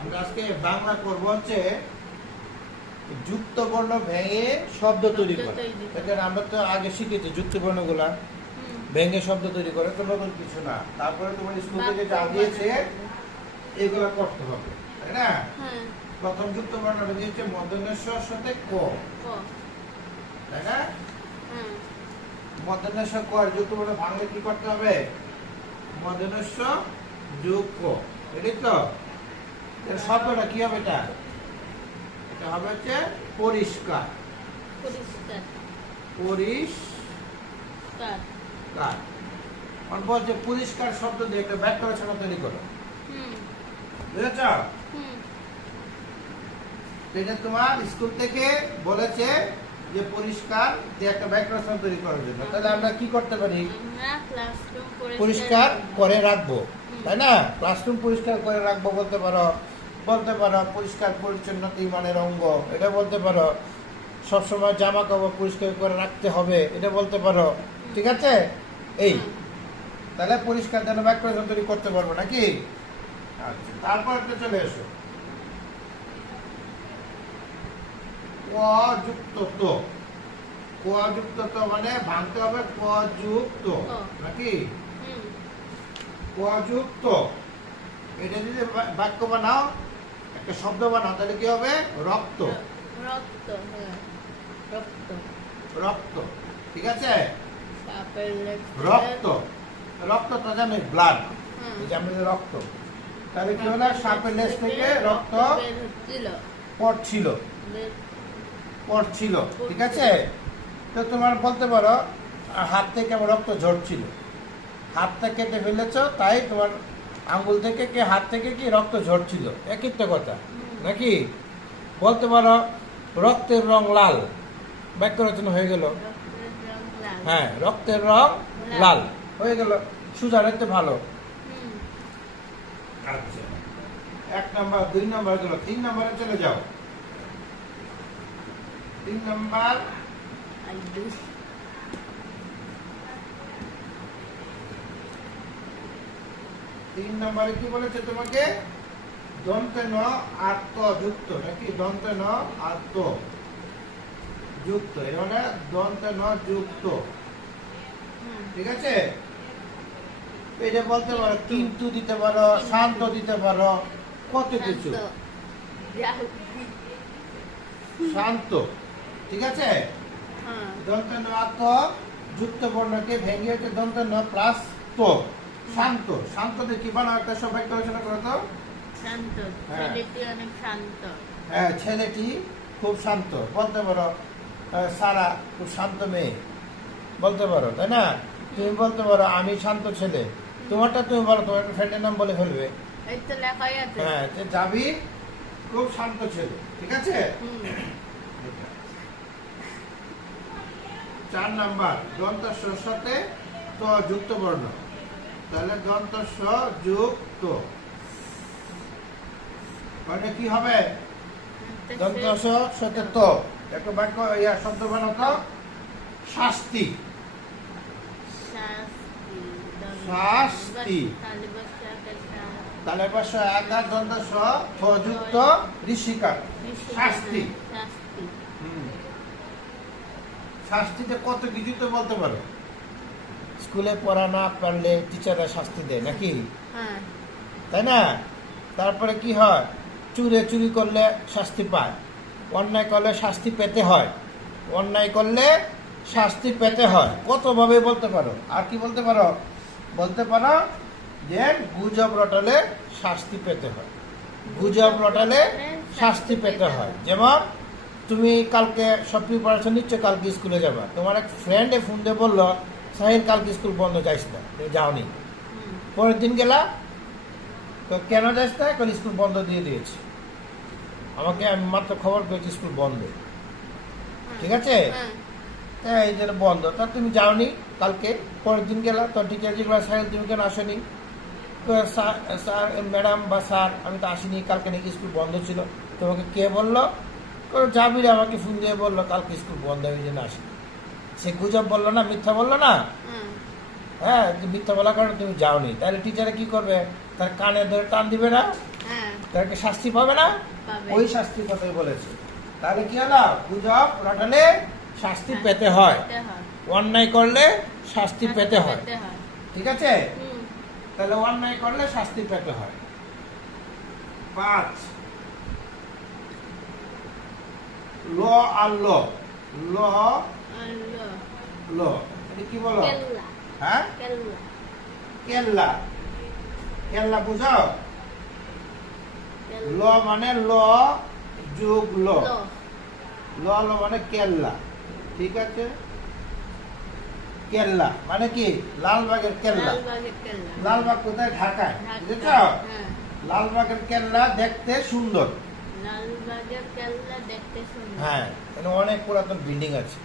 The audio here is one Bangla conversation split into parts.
আমরা আজকে বাংলা করব হচ্ছে যুক্ত বর্ণ ভেঙে শব্দ তৈরি করে। এখানে আমরা তো আগে শিখেছি যুক্ত বর্ণগুলা ভেঙে শব্দ তৈরি করে, তো নতুন কিছু না। তারপরে তোমার স্কুল থেকে যা দিয়েছে এগুলো করতে হবে, তাই না? প্রথম যুক্ত বর্ণটা দিয়েছে মধ্যস্বর সাথে ক, তাই না? মধ্যস্বর ক যুক্ত বর্ণ ভাঙলে কি করতে হবে? মধ্যস্বর যোগ ক, এটাই তো। এর শব্দটা কি হবে? এটা হবে হচ্ছে পরিষ্কার। পরিষ্কার মানে বলছে পরিষ্কার শব্দ দিয়ে একটা বাক্য রচনা তৈরি করো, বুঝেছ? এটা তোমার স্কুল থেকে বলেছে যে পরিষ্কার দিয়ে একটা বাক্য রচনা তৈরি করার জন্য। তাহলে আমরা কি করতে পারি? পরিষ্কার করে রাখবো, তাই না? ক্লাসরুম পরিষ্কার করে রাখবো বলতে পারো পরিষ্কার পরিচ্ছন্নতা ইমানের অঙ্গ, এটা বলতে পারো। সবসময় জামা কাপড় পরিষ্কার করে রাখতে হবে, এটা বলতে পারো। ঠিক আছে? এই তাহলে পরিষ্কার যেন বাক্য রচনা তৈরি করতে পারবো নাকি? আচ্ছা, তারপর একটা চলে এসো ক যুক্ত তো। ক যুক্ত তো মানে ভাঙতে হবে ক যুক্ত নাকি? ক যুক্ত এটা যদি বাক্য বানাও, একটা শব্দ বানাও, তাহলে কি হবে? রক্ত। রক্ত, ঠিক আছে? রক্ত, রক্ত তো জানো ব্লাড, আমরা রক্ত। তাহলে কি হলো? সাপের লেজ থেকে রক্ত পড়ছিল, ঠিক আছে? তো তোমার বলতে পারো হাত থেকে আমার রক্ত ঝরছিল। হাতটা কেটে ফেলেছ, তাই তোমার আঙ্গুল থেকে হাত থেকে কি রক্ত ঝরছিল, একই তো কথা নাকি? বলতে পারো রক্তের রং লাল, বাক্য রচনা হয়ে গেল। হ্যাঁ, রক্তের রং লাল হয়ে গেল, সোজা রাখতে ভালো। আচ্ছা, 1 নাম্বার 2 নাম্বার গেল, 3 নাম্বারে চলে যাও। 3 নাম্বার নম্বরে কি বলেছে তোমাকে? দন্তে ন আত্ম যুক্ত নাকি? দন্তে ন আত্ম যুক্ত, মানে দন্তে ন যুক্ত, ঠিক আছে? এটা বলতে পারো কিন্তু দিতে পারো, শান্ত দিতে পারো, কত কিছু। শান্ত, ঠিক আছে? দন্তে ন আত্ম যুক্ত বর্ণকে ভেঙে হচ্ছে দন্তে ন প্লাস তো। শান্ত, শান্ত দেখি বানাও একটা সব বাক্য রচনা করো তো। শান্ত, ছেলেটি অনেক শান্ত। হ্যাঁ, ছেলেটি খুব শান্ত বলতে পারো। সারা খুব শান্ত মেয়ে বলতে পারো, তাই না? তুমি বলতে পারো আমি শান্ত ছেলে। তোমারটা তুমি বলো, তোমার ফ্রেন্ডের নাম বলে ফেলবে। এই তো লেখাই আছে। হ্যাঁ, যে যাবি খুব শান্ত ছেলে, ঠিক আছে? 4 নাম্বার দন্তস্বর সাথে ত যুক্ত বর্ণ, তাহলে দন্তস্ব যুক্ত মানে কি হবে? দন্তস্ব সাথে ত একটা বাক্য শব্দ বানাও তো। শাস্তি, শাস্তি, তাহলে পাশে আকার দন্তস্ব ত যুক্ত ঋষিকার, শাস্তি। শাস্তিতে কত কিছু তো বলতে পারো। স্কুলে পড়া না পারলে টিচাররা শাস্তি দেয় নাকি? তাই না? তারপরে কি হয়? চুরি করলে শাস্তি পায়, অন্যায় করলে শাস্তি পেতে হয়, অন্যায় করলে শাস্তি পেতে হয়। কতভাবে বলতে পারো। আর কি বলতে পারো? বলতে পারো যে গুজব রটালে শাস্তি পেতে হয়, গুজব রটালে শাস্তি পেতে হয়। যেমন তুমি কালকে সব প্রিপারেশন নিচ্ছ, কালকে স্কুলে যাবা, তোমার এক ফ্রেন্ডে ফোন দিয়ে বললো সাহিল কালকে স্কুল বন্ধ, যাইস না, তুমি যাওনি। পরের দিন গেলা, তো কেন যাইস না? কারণ স্কুল বন্ধ দিয়ে দিয়েছে আমাকে, আমি মাত্র খবর পেয়েছি স্কুল বন্ধ, ঠিক আছে? এই জন্য বন্ধ, তা তুমি যাওনি কালকে। পরের দিন গেলা, তো টিচার যেগুলো সাহিল তুমি কেন আসনি? স্যার ম্যাডাম বা স্যার আমি তো আসিনি, কালকে নাকি স্কুল বন্ধ ছিল। তোমাকে কে বললো? জাবির আমাকে ফোন দিয়ে বললো কালকে স্কুল বন্ধ, ওই জন্য আসিনি। সে গুজব বললো না, মিথ্যা বললো না? হ্যাঁ, মিথ্যা বলার কারণে তুমি যাওনি। তাহলে টিচারে কি করবে? তার কানে ধরে টান দিবে না? তাকে শাস্তি পাবে না? পাবে। ওই শাস্তির কথাই বলেছে। তাহলে কি হলো? গুজব রটালে শাস্তি পেতে হয়, পেতে হয়। অন্যায় করলে শাস্তি পেতে হয়। পেতে হয়। ঠিক আছে? হুম। তাহলে অন্যায় করলে শাস্তি পেতে হয়। 5 ল আর ল, ল আল্লাহ। ল এটা কি বলো? কেল্লা। হ্যাঁ, কেল্লা। কেল্লা। কেল্লা বুঝো? ল মানে ল যোগ ল, ল ল মানে কেল্লা। ঠিক আছে? কেল্লা মানে কি? লালবাগের কেল্লা। লালবাগের কেল্লা। লালবাগ কোথায়? ঢাকায়। ঢাকা। বুঝেছ? হ্যাঁ। লালবাগের কেল্লা দেখতে সুন্দর। লালবাগের কেল্লা দেখতে সুন্দর। হ্যাঁ, এখানে অনেক পুরাতন বিল্ডিং আছে,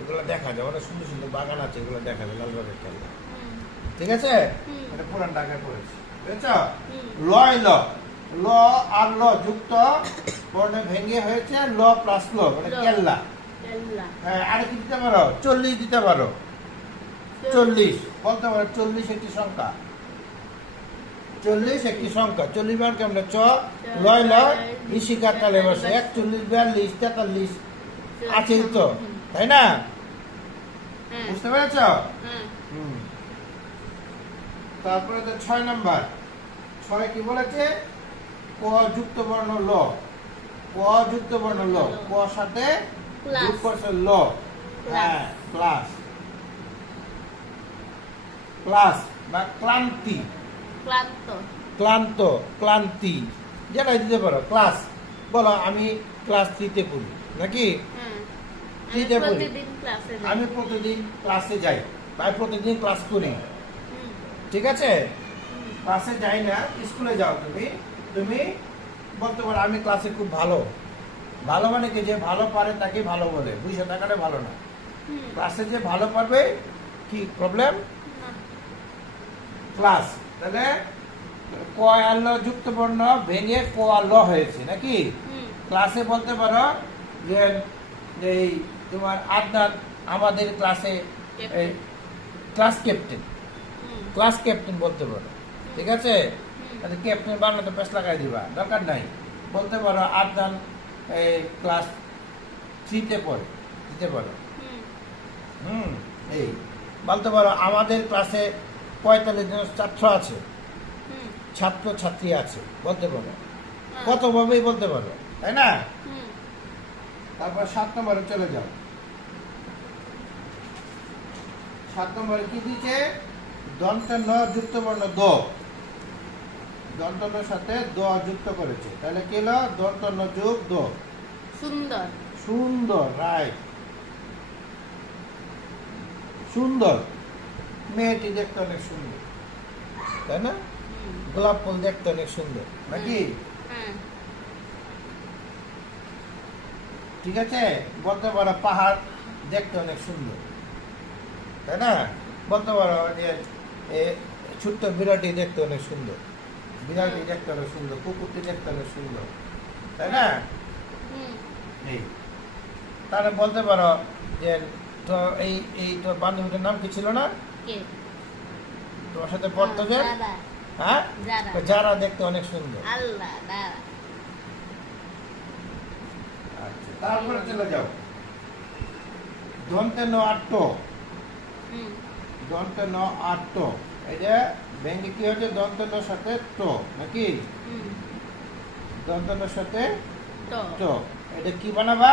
এগুলো দেখা যায়। অনেক সুন্দর সুন্দর বাগান আছে, এগুলো দেখা যায় লালবাগের কেল্লা। হুম। ঠিক আছে? হুম। এটা পুরান ঢাকায় পড়েছে। বুঝেছ? হুম। লয় ল, ল আর ল যুক্ত বর্ণে ভেঙে হয়েছে ল প্লাস ল মানে ল। কেল্লা। কেল্লা। হ্যাঁ, আর কি দিতে পারো? 40 দিতে পারো। 40 বলতে পারো। 40 একটি সংখ্যা। 40 একটি সংখ্যা। 40 বার কেমন? চ লয় লয় ঋষিকার তালে বসে 41 42 43 আছেই তো, তাই না? হ্যাঁ। বুঝতে পেরেছ? হ্যাঁ। হুম। তারপরে তো 6 নাম্বার। 6 কি বলেছে? ক যুক্ত বর্ণ ল, ক যুক্ত বর্ণ ল, ক সাথে প্লাস। যোগ করছে ল। প্লাস। হ্যাঁ, প্লাস। ক্লাস বা ক্লান্তি, ক্লান্ত। ক্লান্ত, ক্লান্তি যেটাই দিতে পারো। ক্লাস বলো আমি ক্লাস 3-তে পড়ি, নাকি? হ্যাঁ। কি আমি যে বলি? প্রতিদিন ক্লাসে যাই। আমি প্রতিদিন ক্লাসে যাই বা প্রতিদিন ক্লাস করি। হুম। ঠিক আছে? হুম। ক্লাসে যাই না, স্কুলে যাও তুমি, তুমি বলতে পারো আমি ক্লাসে খুব ভালো। ভালো মানে কি? যে ভালো পারে তাকে ভালো বলে, 200 টাকাটা ভালো না। হুম। ক্লাসে যে ভালো পারবে কি প্রবলেম? না। ক্লাস। তাহলে ক আর ল যুক্ত বর্ণ ভেঙে ক আর ল হয়েছে, নাকি? হুম। ক্লাসে বলতে পারো যে যে এই তোমার আদনান আমাদের ক্লাসে এই ক্লাস ক্যাপ্টেন, হুম। ক্লাস ক্যাপ্টেন বলতে পারো। ঠিক আছে? হুম। তাহলে ক্যাপ্টেন বানাতে পেস লাগাই দিবা, দরকার নাই। বলতে পারো আদনান এই ক্লাস 3-তে পড়ে, দিতে পারো। হুম। হুম। এই বলতে পারো আমাদের ক্লাসে 45 জন ছাত্র আছে, হুম। ছাত্র ছাত্রী আছে, বলতে পারো। হ্যাঁ। কত ভাবেই বলতে পারো, তাই না? হুম। তারপর 7 নম্বরে চলে যাও। 7 নম্বরে কি দিচ্ছে? দন্ত ন যুক্ত বর্ণ দ, দন্ত নর সাথে দ যুক্ত করেছে। তাহলে কি হলো? দন্ত ন যোগ দ, সুন্দর। সুন্দর। রাইট, সুন্দর। মেয়েটি দেখতে অনেক সুন্দর, তাই না? হুম। গোলাপ ফুল দেখতে অনেক সুন্দর, নাকি? হ্যাঁ। ঠিক আছে? বলতে পারো পাহাড় দেখতে অনেক সুন্দর, তাই না? বলতে পারো যে এ ছোট্ট বিড়ালটি দেখতে অনেক সুন্দর, বিড়ালটি দেখতে অনেক সুন্দর, কুকুরটি দেখতে অনেক সুন্দর, তাই না? হুম। এই তাহলে বলতে পারো যে তো এই এই তোর বান্ধবীটার নাম কি ছিল না? কে? তোমার সাথে পড়তো যে? দাদা। হ্যাঁ, যারা। তো যারা দেখতে অনেক সুন্দর। আল্লাহ দাদা। আচ্ছা, তারপরে চলে যাও। দন্তে ন আট্ট, হুম। দন্তে ন আট্ট, এটা ভেঙে কি হচ্ছে? দন্ত নর সাথে ট, নাকি? হুম। দন্ত নর সাথে তো। ট, এটা কি বানাবা?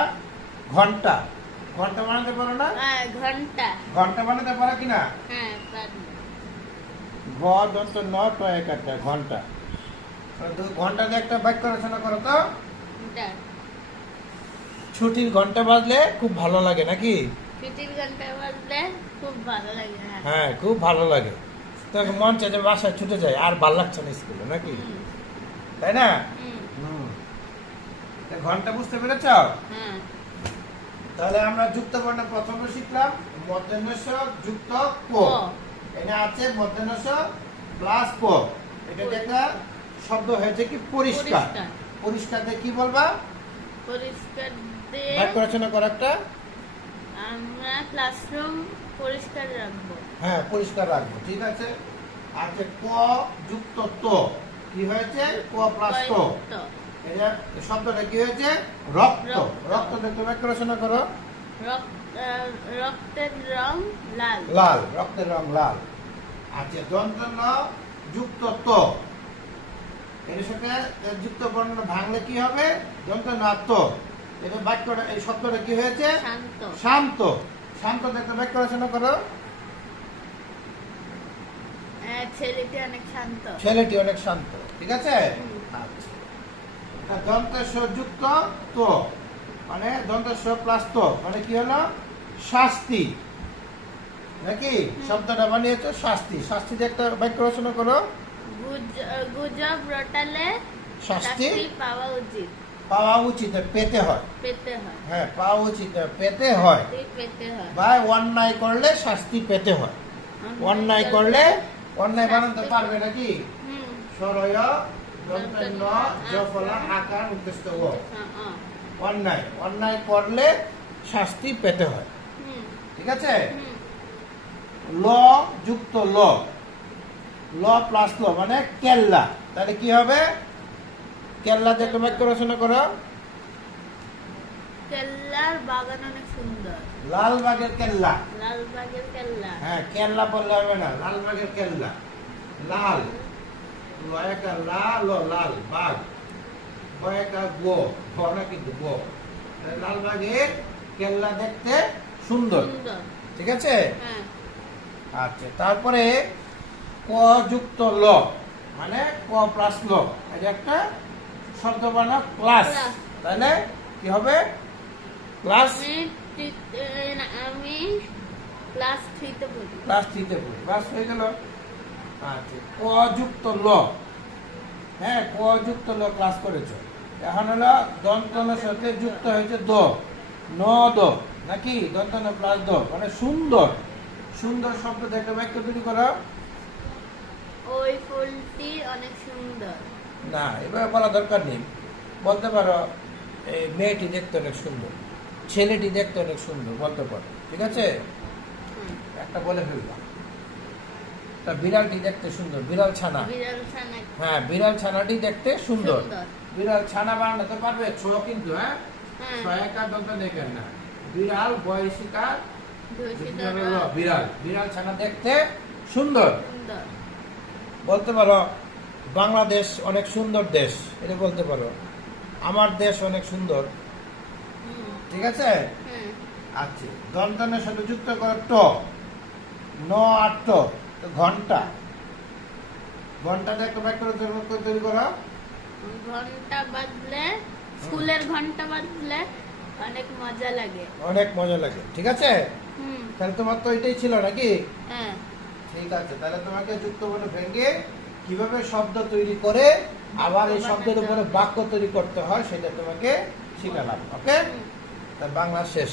ঘন্টা। ঘন্টা বানাতে পারো না? হ্যাঁ, ঘন্টা। ঘন্টা বানাতে পারো কিনা? হ্যাঁ, পারি। ঘ দন্ত ন ট একটা ঘন্টা। ঘন্টা দিয়ে একটা বাক্য রচনা করো তো। এটা। ছুটির ঘন্টা বাজলে খুব ভালো লাগে, নাকি? ছুটির ঘন্টা বাজলে খুব ভালো লাগে। হ্যাঁ। হ্যাঁ, খুব ভালো লাগে। তোকে মন চাইছে বাসায় ছুটে যায়, আর ভাল লাগছে না স্কুলে, নাকি? হুম। তাই না? হুম। হুম। তা ঘন্টা বুঝতে পেরেছ? হ্যাঁ। তাহলে আমরা যুক্ত বর্ণ প্রথমে শিখলাম মধ্যাহ্নস যুক্ত ক। ক। এটা আছে মধ্যাহ্নস প্লাস ক। এটা একটা শব্দ হয়েছে কি? পরিষ্কার। পরিষ্কার। পরিষ্কার দিয়ে কি বলবা? পরিষ্কার দিয়ে বাক্য রচনা করা একটা। আমরা ক্লাসরুম পরিষ্কার রাখবো। হ্যাঁ, পরিষ্কার রাখবো। ঠিক আছে। আছে ক যুক্ত ত, কি হয়েছে ক প্লাস ত কয়ুক্ত। এটা শব্দটা কি হয়েছে রক্ত রক্ত। রক্ত দেখতে ব্যাখ্যা রচনা করো রক্তের রং লাল। লাল রক্তের রং লাল আচ্ছা দন্ত ন যুক্ত ত এর সাথে যুক্ত বর্ণ ভাঙলে কি হবে দন্ত ন ত এটা বাক্যটা এই শব্দটা কি হয়েছে শান্ত। শান্ত শান্ত দেখতে ব্যাখ্যা রচনা করো ছেলেটি অনেক শান্ত। ছেলেটি অনেক শান্ত ঠিক আছে হুম। আচ্ছা তা দন্ত স যুক্ত তো মানে দন্ত স প্লাস তো মানে কি হলো শাস্তি নাকি শব্দটা বানিয়েছো শাস্তি শাস্তি দিয়ে একটা বাক্য রচনা করো গুজব রটালে শাস্তি শাস্তি পাওয়া উচিত। পাওয়া উচিত পেতে হয় পেতে হয়। হ্যাঁ পাওয়া উচিত পেতে হয় শাস্তি পেতে হয়। বা অন্যায় করলে শাস্তি পেতে হয় অন্যায় করলে অন্যায় বানাতে পারবে নাকি হুম। সরয় দন্তন্য জফলা আকার উদ্দেশ্য ও অন্যায় অন্যায় করলে শাস্তি পেতে হয় হুম। ঠিক আছে হুম। ল যুক্ত ল ল প্লাস ল মানে কেল্লা তাহলে কি হবে কেল্লা দিয়ে একটা বাক্য রচনা করো কেল্লার বাগান অনেক সুন্দর। লালবাগের কেল্লা লালবাগের কেল্লা। হ্যাঁ কেল্লা বললে হবে না লালবাগের কেল্লা লাল লয়কা লাল ও লাল বাঘ বয়কা গো না কিন্তু গো লালবাগের কেল্লা দেখতে সুন্দর সুন্দর। ঠিক আছে হ্যাঁ। আচ্ছা তারপরে ক যুক্ত ল মানে ক প্লাস ল এটা একটা শব্দ বানা ক্লাস Class। তাহলে কি হবে ক্লাস আমি ক্লাস 3 পড়ি। ক্লাস 3 তে পড়ি ক্লাস হয়ে গেল আচ্ছা ক যুক্ত ল হ্যাঁ ক যুক্ত ল ক্লাস করেছো এখন হলো দন্তনের সাথে যুক্ত হয়েছে দ ন দ নাকি দন্তন প্লাস দ মানে সুন্দর সুন্দর শব্দ দেখে বাক্য তৈরি করো ওই ফুলটি অনেক সুন্দর। না এভাবে বলা দরকার নেই বলতে পারো এই মেয়েটি দেখতে অনেক সুন্দর ছেলেটি দেখতে অনেক সুন্দর বলতে পারো ঠিক আছে হুম। একটা বলে ফেললাম তা বিড়ালটি দেখতে সুন্দর বিড়াল ছানা বিড়াল ছানা হ্যাঁ বিড়াল ছানাটি দেখতে সুন্দর সুন্দর। বিড়াল ছানা বানাতে পারবে ছ কিন্তু হ্যাঁ হ্যাঁ। ছয়কার দন্ত দেখেন না বিড়াল বয়সিকার ধর্ষিতা বিড়াল বিড়াল ছানা দেখতে সুন্দর সুন্দর। বলতে পারো বাংলাদেশ অনেক সুন্দর দেশ এটা বলতে পারো আমার দেশ অনেক সুন্দর হুম। ঠিক আছে হ্যাঁ। আচ্ছা দন্তনের সাথে যুক্ত করো ট ন আর ট তো ঘন্টা ঘন্টাতে একটা বাক্য তৈরি করো ঘন্টা বাজলে স্কুলের ঘন্টা বাজলে অনেক মজা লাগে। অনেক মজা লাগে ঠিক আছে হুম। তাহলে তোমার তো এটাই ছিল নাকি হ্যাঁ। ঠিক আছে তাহলে তোমাকে যুক্ত বলে ভেঙে কিভাবে শব্দ তৈরি করে আবার এই শব্দের উপরে বাক্য তৈরি করতে হয় সেটা তোমাকে শিখালাম ওকে হুম। তা বাংলা শেষ